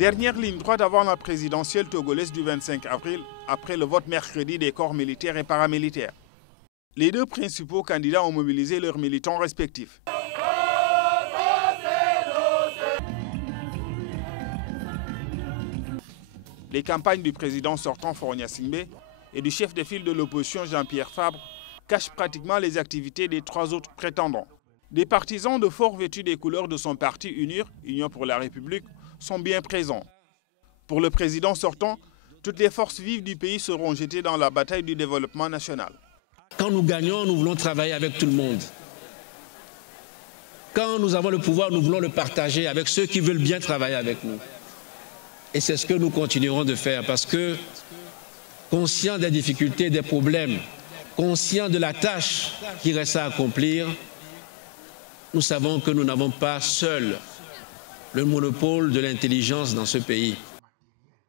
Dernière ligne droite avant la présidentielle togolaise du 25 avril, après le vote mercredi des corps militaires et paramilitaires. Les deux principaux candidats ont mobilisé leurs militants respectifs. Les campagnes du président sortant Faure Gnassingbé et du chef de file de l'opposition Jean-Pierre Fabre cachent pratiquement les activités des trois autres prétendants. Des partisans de Faure vêtus des couleurs de son parti UNIR, Union pour la République, sont bien présents. Pour le président sortant, toutes les forces vives du pays seront jetées dans la bataille du développement national. Quand nous gagnons, nous voulons travailler avec tout le monde. Quand nous avons le pouvoir, nous voulons le partager avec ceux qui veulent bien travailler avec nous. Et c'est ce que nous continuerons de faire parce que, conscients des difficultés, des problèmes, conscients de la tâche qui reste à accomplir, nous savons que nous n'avons pas seuls le monopole de l'intelligence dans ce pays.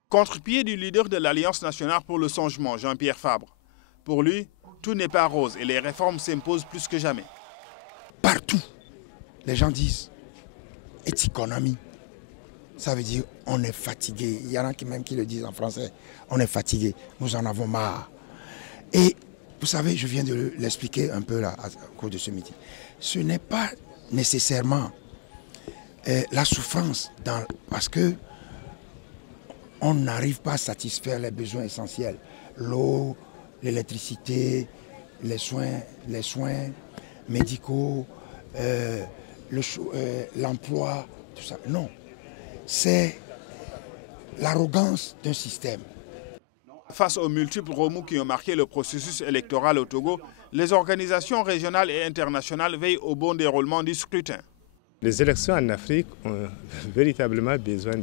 Contre-pied du leader de l'Alliance nationale pour le changement, Jean-Pierre Fabre. Pour lui, tout n'est pas rose et les réformes s'imposent plus que jamais. Partout, les gens disent « économie ». Ça veut dire on est fatigué. Il y en a même qui le disent en français. On est fatigué. Nous en avons marre. Et vous savez, je viens de l'expliquer un peu là, au cours de ce meeting. Ce n'est pas nécessairement la souffrance parce que on n'arrive pas à satisfaire les besoins essentiels. L'eau, l'électricité, les soins médicaux, l'emploi, tout ça. Non. C'est l'arrogance d'un système. Face aux multiples remous qui ont marqué le processus électoral au Togo, les organisations régionales et internationales veillent au bon déroulement du scrutin. Les élections en Afrique ont véritablement besoin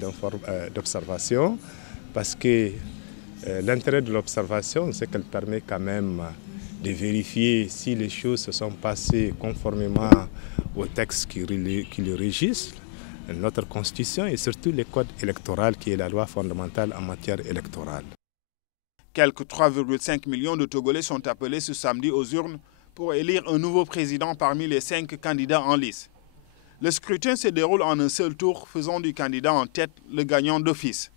d'observation parce que l'intérêt de l'observation, c'est qu'elle permet quand même de vérifier si les choses se sont passées conformément aux textes qui le régissent, notre constitution et surtout le code électoral qui est la loi fondamentale en matière électorale. Quelques 3,5 millions de Togolais sont appelés ce samedi aux urnes pour élire un nouveau président parmi les 5 candidats en lice. Le scrutin se déroule en un seul tour, faisant du candidat en tête le gagnant d'office.